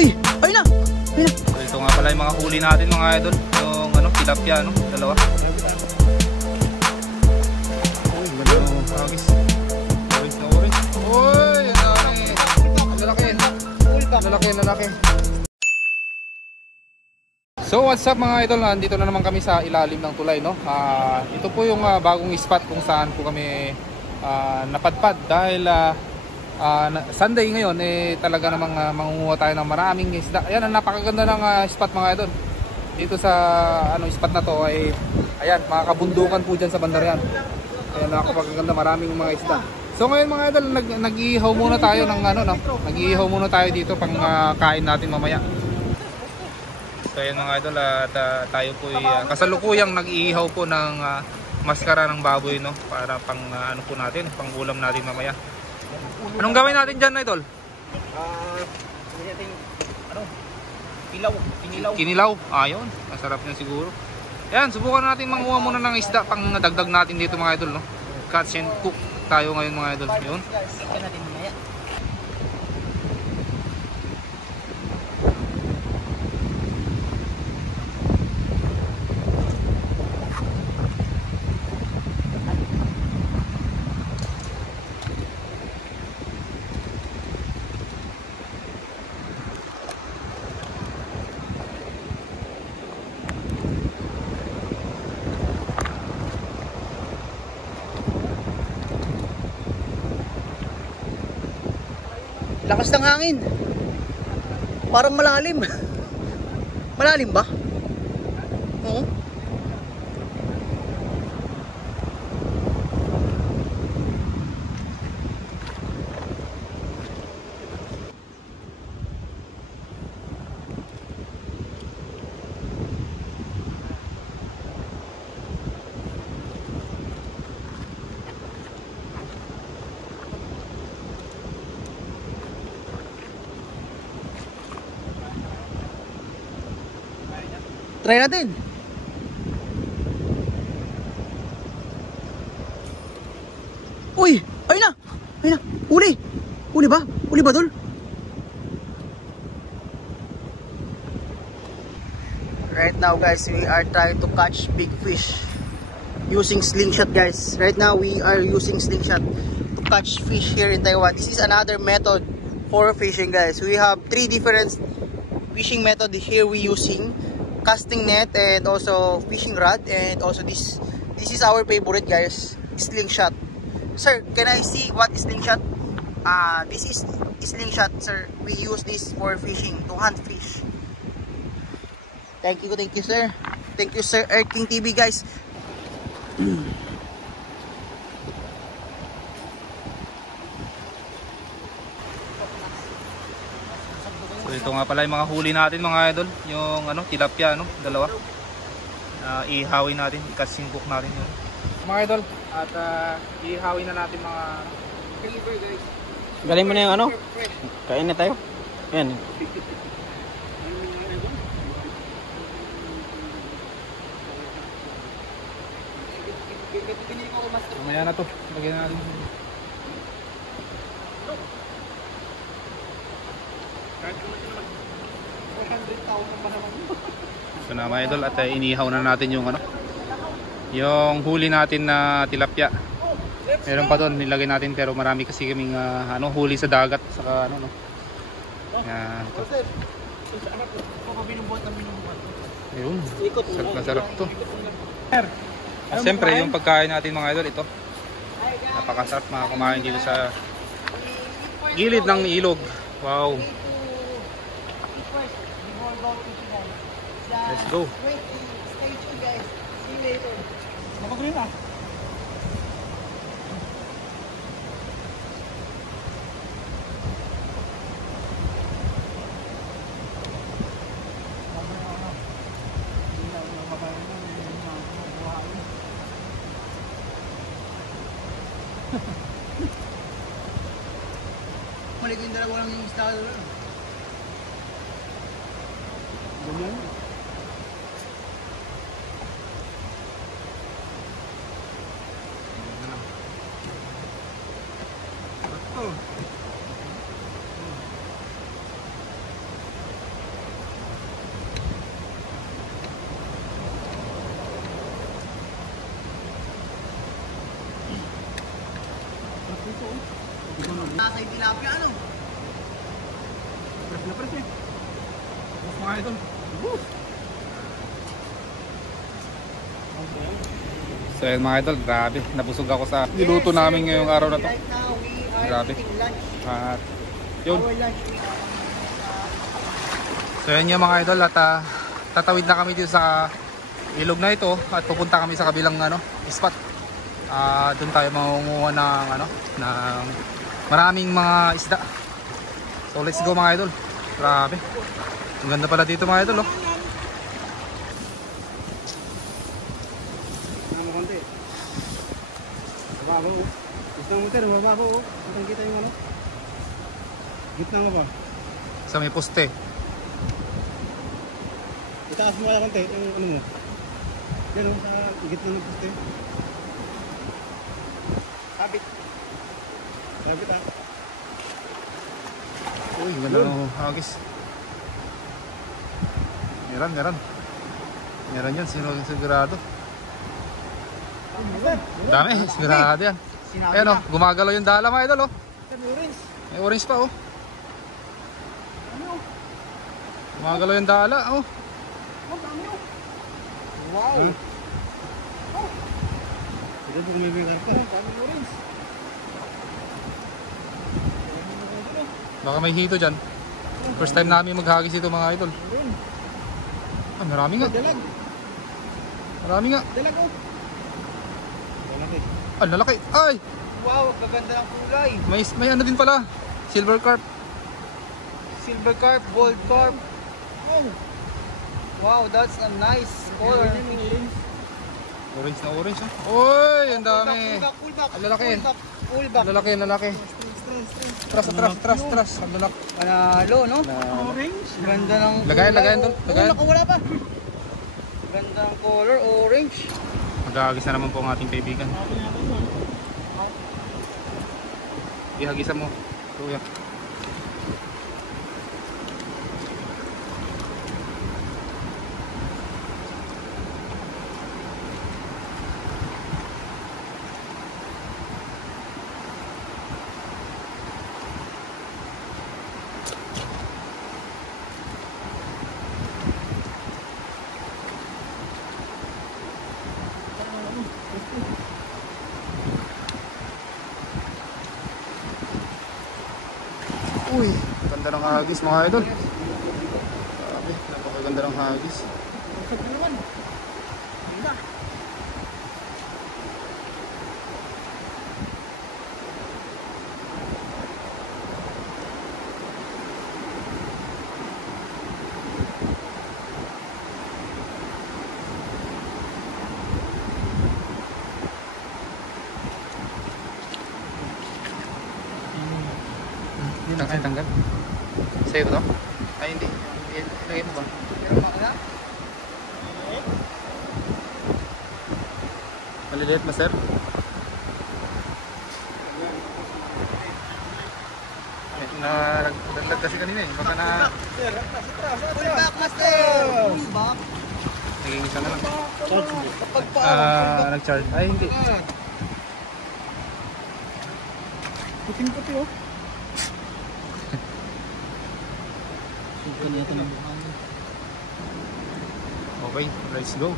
Uy! Ayun na! Ayun na! So, ito nga pala yung mga huli natin mga idol. Yung ano, tilapia, no? Dalawa. Uy, magandang hagis. Orange na orange. Uy! Ang lalaki. Ang lalaki. So what's up mga idol, nandito na naman kami sa ilalim ng tulay, no? Ito po yung bagong spot kung saan po kami napadpad dahil Sunday ngayon talaga namang mangunguha tayo ng maraming isda. Ayan, ang napakaganda ng spot mga idol. Dito sa spot na to ay ayan, mga kabundukan po dyan sa bandar yan. Ayan, napakaganda, maraming mga isda. So ngayon mga idol, nag-iihaw muna tayo ng nag-iihaw muna tayo dito pang kain natin mamaya. So ayan mga idol, at tayo po kasalukuyang nag-iihaw po ng maskara ng baboy, no? Para pang po natin, pang ulam natin mamaya. Anong gawin natin dyan, idol? Kinilaw. Ayun, masarap na siguro. Ayan, subukan natin manguha muna ng isda pang dagdag natin dito mga idol, no? Catch and cook tayo ngayon mga idol. Yun. Lakas ng hangin. Parang malalim. Malalim ba? Oo. Try natin. Uy! Ayun na! Ayun na! Uli! Uli ba? Uli ba, Dol? Right now guys, we are trying to catch big fish using slingshot guys. Right now we are using slingshot to catch fish here in Taiwan. This is another method for fishing guys. We have 3 different fishing methods here we using. Casting net and also fishing rod, and also this is our favorite guys, slingshot. Sir, can I see what is slingshot? This is slingshot, sir. We use this for fishing, to hunt fish. Thank you sir. Thank you sir, Earth King TV guys. So ito nga pala yung mga huli natin mga idol, yung tilapia, dalawa. Ihawin natin, i-casting cook natin yun. Mga idol, at ihawin na natin mga flavor guys. Galing mo na yung kain na tayo. Yan. Mamaya na to, lagyan natin. So na mga idol, at inihaw na natin yung yung huli natin na tilapia. Meron pa doon nilagay natin, pero marami kasi kaming huli sa dagat saka yan to. Ayun, sarap to. Siyempre yung pagkain natin mga idol, ito napakasarap mga kumain dito sa gilid ng ilog. Wow. Let's go. Stay tuned guys. See you later. Napag-green na. Maligay yung dalawa lang yung isda doon. Ganyan. Nakay tilapia ano? Press na press eh. Tapos mga idol. So yun mga idol, grabe. Nabusog ako sa niluto namin ngayong araw na to. Right now, we are Grabe. eating lunch. At yun. Our lunch we are So yun yung mga idol at tatawid na kami dito sa ilog na ito at pupunta kami sa kabilang spot. Doon tayo mangunguha ng ng maraming mga isda. So let's go mga idol. Grabe. Ang ganda pala dito mga idol, oh. Ano konti. Babago. Gusto mo tayo babago. Kitang kita yung ano. Gitna mo ba? Sa may poste. Itaas mo wala konti yung ano mo. Yan o, sa gitna ng poste. Sabit. Sabit ah. Uy, ganda ng hagis. Meron. Meron yan, sigurado. Dami, sigurado yan. Sinabi Ayan, na. oh, gumagalaw yung dala mga idol, oh. Sabi orange. May orange pa, oh. Gumagalaw yung dala, oh. Wow. Ito po kung may bigay ka. Dami orange. Baka may hito dyan. First time namin maghagis ito mga idol. Marami nga. Dalag. Marami nga. Dalag oh. Malaki. Lalaki. Ay! Wow, kaganda ng kulay. May ano din pala. Silver carp. Silver carp, gold carp. Oh. Wow, that's a nice color. Orange na orange, oh. Uy, ang dami. Pull back. Ang lalaki. Pull back. Ang lalaki. Tras. Ang lalaki. Panalo, no? Orange. Ganda ng Lagayan doon. Lagayan. Wala pa. Ganda ng color, orange. Maghahagis na naman po ang ating kaibigan. Ihagisan mo. Kuya. Uy, ganda ng hagis mga idol. Grabe, napakaganda ng hagis. Tanggal. Sa'yo to? Ay hindi. Ilagay mo ba? Pero makina? Maliliit ba sir? Nagdagdag kasi kanina eh. Baka na Pull back, master! Pull back. naging isa na lang. Kapag pa. Nag-charge. Ay hindi. Puting-puti oh. Okay, let's go.